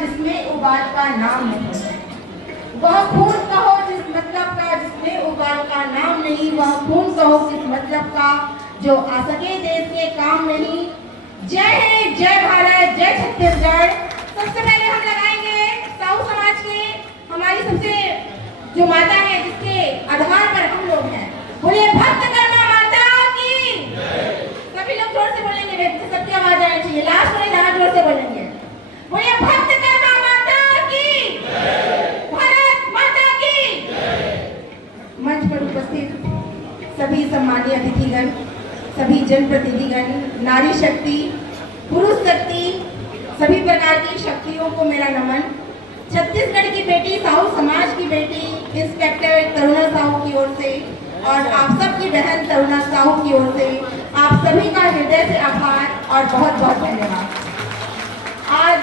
जिसमें उबाल का नाम नहीं, वह खून कहो जिस मतलब का जिसमें उबाल का नाम नहीं, वह खून कहो किस मतलब का जो आ सके देश के काम नहीं। जय हिंद, जय भारत, जय छत्तीसगढ़। सबसे पहले हम लगाएंगे साहू समाज के, हमारी सबसे जो माता है जिसके आधार पर हम लोग हैं। बोलिए भक्त कर्मा माता की। सभी लोग जोर से बोलेंगे, सबकी आवाज आनी चाहिए। लास्ट में ज्यादा जोर से बोलेंगे। बोलिए भक्त कर्मा माता की, भारत माता की। मंच पर उपस्थित सभी सम्मानीय अतिथिगण, सभी जनप्रतिनिधिगण, नारी शक्ति, पुरुष शक्ति, सभी प्रकार की शक्तियों को मेरा नमन। छत्तीसगढ़ की बेटी, साहू समाज की बेटी इंस्पेक्टर तरुणा साहू की ओर से और आप सबकी बहन तरुणा साहू की ओर से आप सभी का हृदय से आभार और बहुत बहुत धन्यवाद। आज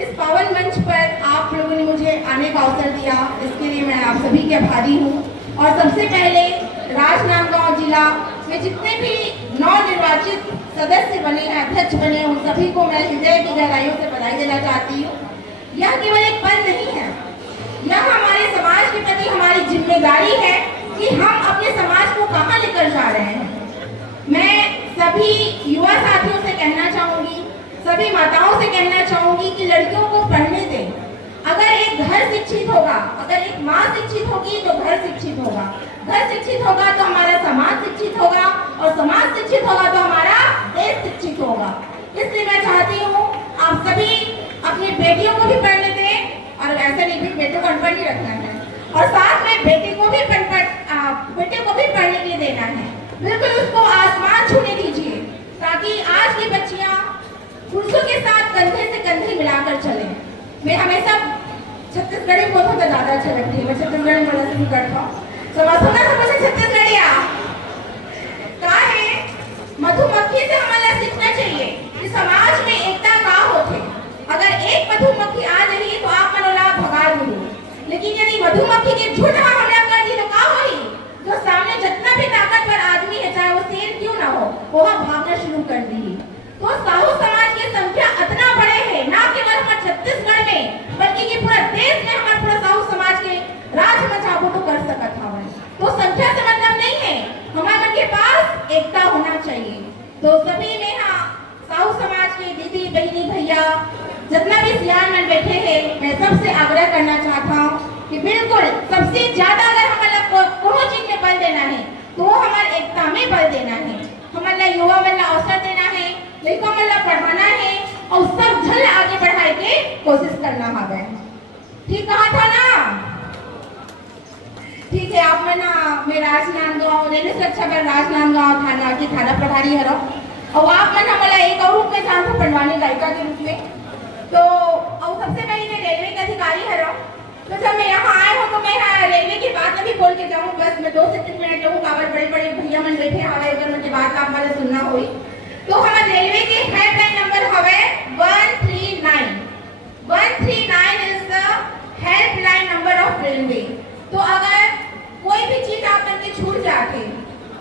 इस पावन मंच पर आप लोगों ने मुझे आने का अवसर दिया, इसके लिए मैं आप सभी के आभारी हूँ। और सबसे पहले राजनांदगांव जिला में जितने भी नवनिर्वाचित सदस्य बने हैं, अध्यक्ष बने, उन सभी को मैं हृदय की गहराइयों से बधाई देना चाहती हूँ। यह केवल एक पद नहीं है, यह हमारे समाज के प्रति हमारी जिम्मेदारी है कि हम अपने समाज को कहाँ लेकर जा रहे हैं। मैं सभी युवा साथियों से कहना चाहूंगी, सभी माताओं से कहना चाहूंगी कि लड़कियों को पढ़ने दें। अगर एक घर शिक्षित होगा, अगर एक माँ शिक्षित होगी तो घर शिक्षित होगा, घर शिक्षित होगा तो हमारा समाज शिक्षित होगा, और समाज शिक्षित होगा तो हमारा देश शिक्षित होगा। इसलिए मैं चाहती हूँ आप सभी अपनी बेटियों को भी पढ़ने दें, और ऐसा नहीं भी बेटों को अनपढ़ नहीं रखना है, और साथ में बेटे को भी पढ़ने के लिए देना है। बिल्कुल उसको आसमान छूने दीजिए, ताकि आज की बच्चियां पुरुषों के साथ कंधे से कंधे मिलाकर चले। मैं हमेशा छत्तीसगढ़ी को बहुत ज्यादा अच्छा लगती है, मैं छत्तीसगढ़ी बड़ा से करता हूँ। समझ छत्तीसगढ़िया का है, मधुमक्खी से हमें सीखना चाहिए कि समाज में एकता का होते। अगर एक मधुमक्खी आ रही तो आप मनोला भगा दो, लेकिन यदि मधुमक्खी के झुंड हमला कर दी तो क्या होगी? जो सामने जितना भी ताकतवर आदमी है, चाहे वो शेर क्यों ना हो, वो भागना शुरू कर दी। तो साहू समाज की संख्या इतना बड़े है, ना केवल हमारे छत्तीसगढ़ में बल्कि कि पूरा देश में हमारे पूरा साहू समाज के राज मचाबो तो कर सकता था। तो संख्या से मतलब नहीं है, हमारे के पास एकता होना चाहिए। तो सभी में साहू समाज के दीदी बहनी भैया जितना भी सियान में बैठे हैं, मैं सबसे आग्रह करना चाहता हूँ कि बिल्कुल सबसे ज्यादा अगर हमारा कोनो चीज में बल देना है तो हमारे एकता में बल देना है। हमारा युवा वाला अवसर देना है, लड़कों वाला पढ़ाना है, और सब जल आगे बढ़ाए के कोशिश करना है। ठीक कहा था ना? ठीक है। आप मैं राजनांदगांव रेलवे सुरक्षा बल राजनांदगांव थाना की थाना प्रभारी है, और आप हमारा एक और रूप में जानते पंडवानी गायिका के रूप में। तो और सबसे पहले मैं रेलवे का अधिकारी है। तो जब मैं यहाँ आए हूँ तो मैं रेलवे की बात अभी बोल के जाऊँ, बस मैं 2 से 3 मिनट रहूँ। काबर बड़े बड़े भैया मन बैठे हवे, अगर उनकी बात आप मैंने सुनना हुई तो हमारे रेलवे के हेल्पलाइन नंबर हवे 139। 139 is the helpline number of railway. तो अगर कोई भी चीज आप करके छूट जाते,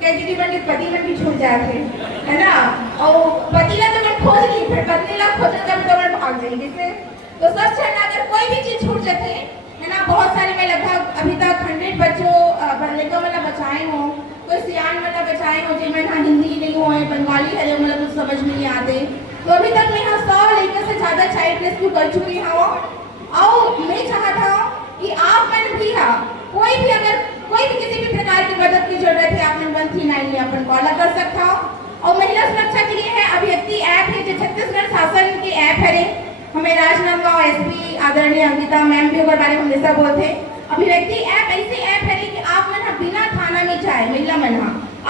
कई दीदी बन के पति में भी छूट जाते है ना, और पति ला तो मैं खोज ली, फिर पत्नी ला खोज कर तो मैं भाग जाएंगे से। तो सब क्षण अगर कोई भी चीज छूट जाते है ना, बहुत सारे मैं लगभग अभी तक 100 बच्चों लड़कों वाला बचाए हो, कोई सियान वाला बचाए हो जिनमें हिंदी नहीं हो, बंगाली है मतलब कुछ समझ में नहीं आते। तो अभी तक मैं 100 लड़कों से ज्यादा चाइल्ड रेस्क्यू कर चुकी हूँ। और मैं चाहता हूँ कि आप मन भी कोई भी अगर कोई भी किसी भी प्रकार की मदद की जरूरत है, आपने 139 में अपन कॉल कर सकता हो। और महिला सुरक्षा के लिए है अभिव्यक्ति ऐप है, जो छत्तीसगढ़ शासन की ऐप है। हमें राजनांदगांव एसपी आदरणीय अंकिता मैम भी बारे में हमेशा बोलते। अभिव्यक्ति ऐप ऐसी ऐप है कि आप मन बिना थाना में जाए, महिला मन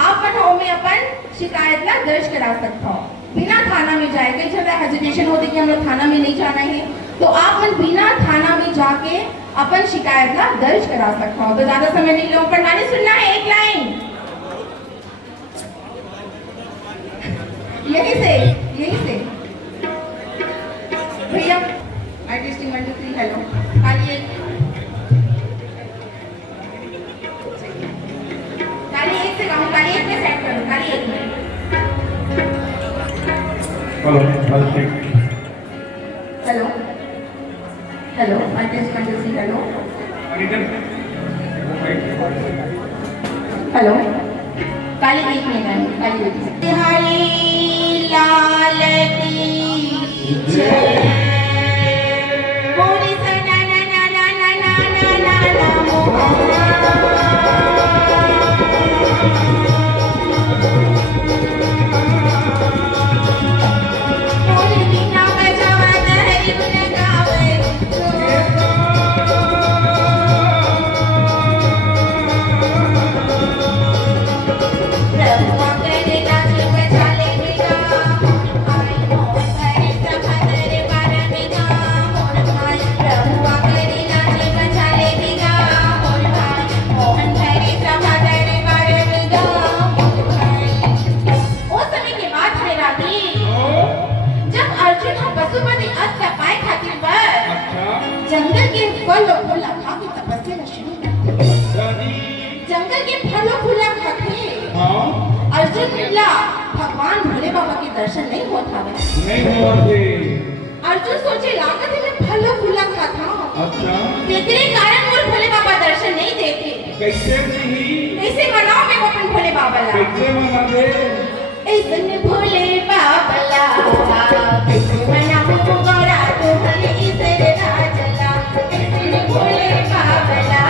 आप मन में अपन शिकायत ला दर्ज करा सकता हो बिना थाना में जाए। कई जगह हेजिटेशन होती है कि हम लोग थाना में नहीं जाना है, तो आप मन बिना थाना में जाके अपन शिकायत ला दर्ज करा सकता हो। तो ज्यादा समय नहीं लो, पढ़ाने सुनना है एक लाइन यही से भैया आई टेस्टिंग 1 2 3 हेलो खाली एक से गाऊं, खाली एक में सेट करूं, खाली एक में हेलो हेलो आर्टिस्ट कंटेसी हेलो हेलो काली एक मिनट काली हरी लाल की जय बोली सना ना ना ना ना ना ना ना ना बोली बिना बजावा हरि गुण गावे जंगल के फल और फूल खा के तपस्या शुरू कर जंगल के फल और फूल खा के अर्जुन मिला भगवान भोले बाबा के दर्शन नहीं होता अर्जुन सोचे लागत है मैं फल और फूल खाता तेरे कारण मोर भोले बाबा दर्शन नहीं देते कैसे मनाओ मैं अपन भोले बाबा ला ऐसे भोले बाबा ला कैसे मनाओ गौरा तुम्हारे इधर राजला ऐसे भोले बाबा ला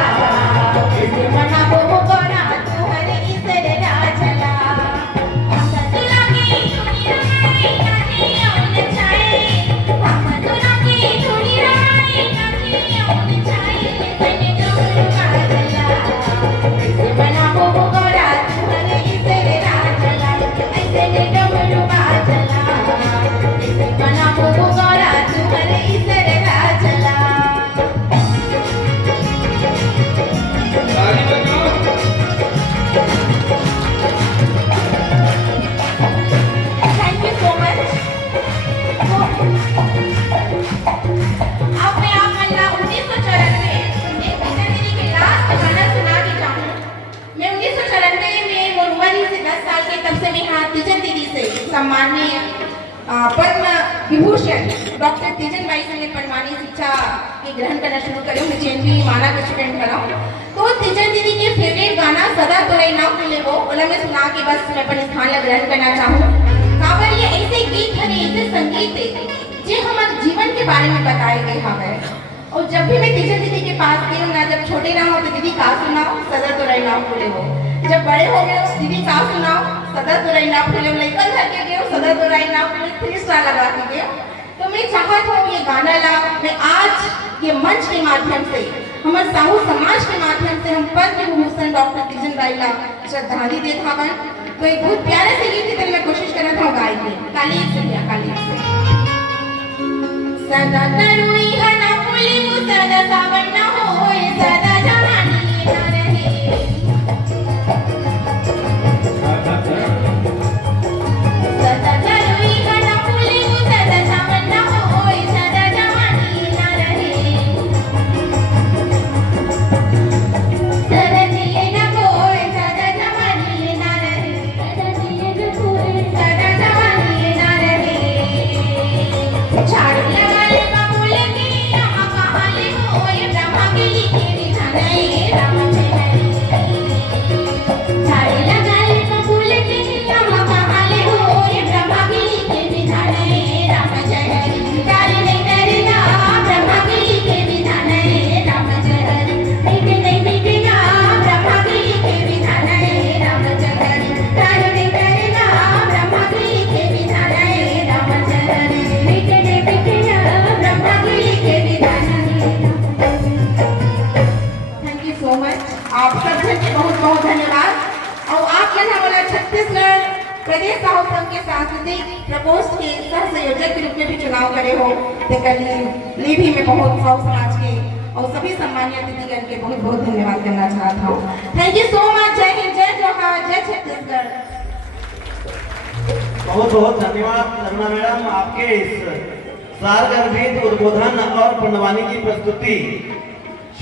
कैसे मनाओ गौरा तुम्हारे इधर राजला सतुला की धुनी रहाई नाची औन छाए सतुला की धुनी रहाई नाची औन छाए ऐसे डमरू बाजला कैसे मनाओ गौरा तुम्हारे इधर राजला ऐसे डमरू बाजला कैसे मनाओ गौरा तुम्हारे इधर राजला थैंक यू सो मच अब मैं आप मल्ला 1994 एक दीदी के लास्ट गाना सुना के जाऊँ मैं 1994 में मोरवारी से 10 साल के तब से मैं यहाँ तीजन दीदी से सम्माननीय पद्म विभूषण डॉक्टर तीजन बाई से मैं परमानी शिक्षा के ग्रहण करना शुरू करूँ मैं चेंजी माना के स्टूडेंट बनाऊँ तो तीजन दीदी के फेवरेट गाना सदा तोरे नाम मिले वो ओला में सुना के बस मैं अपने स्थान ला ग्रहण करना चाहूँ काबर ये ऐसे गीत है ऐसे संगीत है जो हमारे जीवन के बारे में बताए गए हमें और जब भी मैं तीजन दीदी के पास गई हूँ ना जब छोटे ना हो तो दीदी का सुनाओ सदा तोरे नाम मिले वो जब बड़े हो गए दीदी का सुनाओ सदा तोरे नाम मिले लड़का घर के गए सदा तोरे नाम मिले 3 स्टार लगा के गए तो मैं चाहत हूँ ये गाना ला मैं आज ये मंच के माध्यम से हमारे साहू समाज के माध्यम से हम पद्म विभूषण डॉक्टर तीजन बाई ला श्रद्धांजलि दे थावन तो एक बहुत प्यारे से गीत की मैं कोशिश कर रहा था गाय की काली से सदा तरुई हना फूली मुसदा सावन न होए सदा जवानी न रहे सदा तरुई हना फूली मुसदा सावन न होए सदा जवानी न रहे सदा दिए न कोई सदा जवानी न रहे सदा दिए न कोई सदा जवानी न रहे झाड़ू लगा ले बबूल की यहाँ कहाँ ले होए ब्रह्मा के लिखे विधान राम चहरी झाड़ू लगा ले बबूल की यहाँ कहाँ ले होए ब्रह्मा के लिखे विधान राम चहरी डाल नहीं डरना ब्रह्मा के लिखे विधान राम चहरी मिटे नहीं मिटेगा ब्रह्मा के लिखे विधान राम चहरी डाल नहीं डरना ब्रह्मा के लिखे विधान राम चहरी मिटे नहीं मिटेगा ब्रह्मा के लिखे विधान थैंक यू सो मच आप सब जन के बहुत बहुत धन्यवाद और आप जन हमारा छत्तीसगढ़ प्रदेश साहू संघ के सांस्कृतिक प्रकोष्ठ के सह संयोजक के रूप में भी चुनाव करे हो तो कल भी मैं बहुत साहू समाज के और सभी सम्मानीय अतिथिगण के बहुत बहुत धन्यवाद करना चाहता हूँ थैंक यू सो मच जय हिंद जय जोहार जय छत्तीसगढ़ बहुत बहुत धन्यवाद रमना मैडम आपके इस सारगर्भित उद्बोधन और पंडवानी की प्रस्तुति